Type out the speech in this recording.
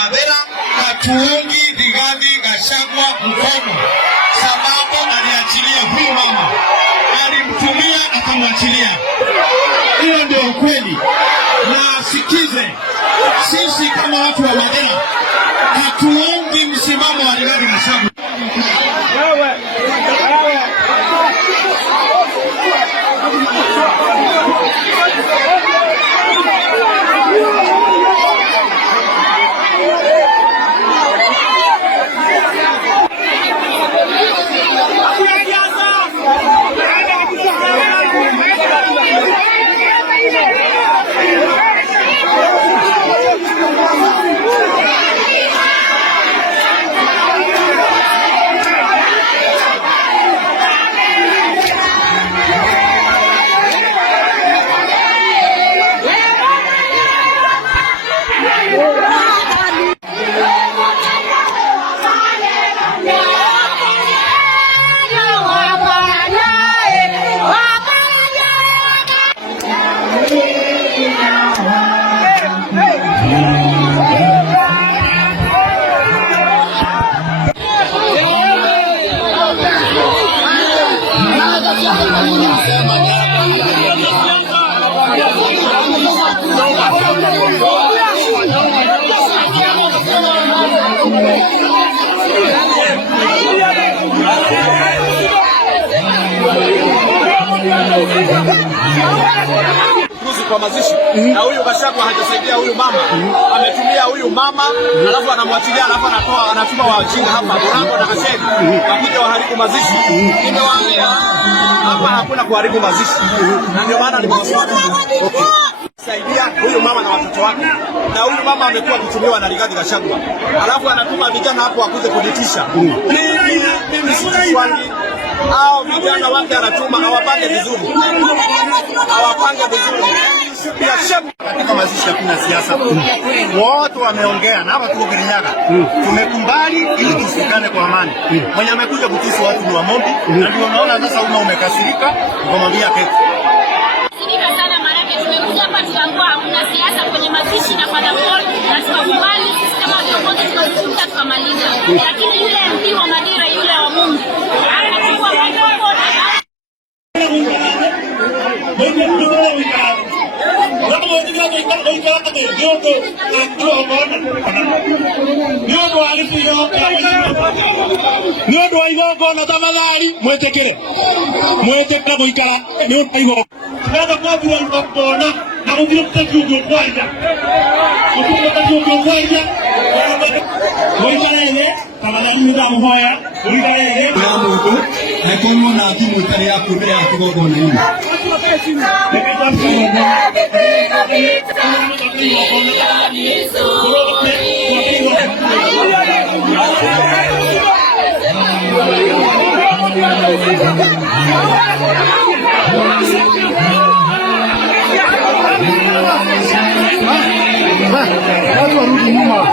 Madera hatuungi Rigathi Gachagua mkono, sababu aliachilia huyu mama, alimtumia akamwachilia. Hiyo ndio ukweli. Na sikize, sisi kama watu wa Madera hatuungi msimamo wa Rigathi Gachagua. Kwa mazishi na huyu Gachagua hajasaidia huyu mama, ametumia huyu mama alafu anamwachilia, alafu anatuma wajinga hapa Borango na Gachagua wakuja waharibu mazishi. Nimewaambia hapa hakuna kuharibu mazishi, na ndio maana nimewaswali saidia huyu mama na watoto wake. Na huyu mama amekuwa kutumiwa na Rigathi Gachagua, alafu anatuma vijana hapo wakuze kujitisha. Mimi sikuwangi hao vijana wake, anatuma hawapange vizuri, Katika mazishi hakuna siasa. Wote wameongea na hapa tuko Kirinyaga. Tumekubali ili tusikane kwa amani. Mwenye amekuja kutusi watu ni Wamombi, na ndio unaona sasa umekasirika, ukamwambia keti. Kasirika sana maana tumekuja hapa tukaambiwa hakuna siasa kwenye mazishi na Father Paul, na tukakubali sisi kama viongozi tunazungumza tukamaliza. Lakini yule MP wa Madera, yule wa Mungu akachukua watu wote. Niondo wa igongo na tafadhali mwetekere guikara niondo wa igongo nada kwa bila mbona na ndio mtakiugo kwanza muikarege tafadhali ndamuhoya muikarege na mungu na kono na timu tare ya kubere ya kigogo na yini watu warudi nyuma.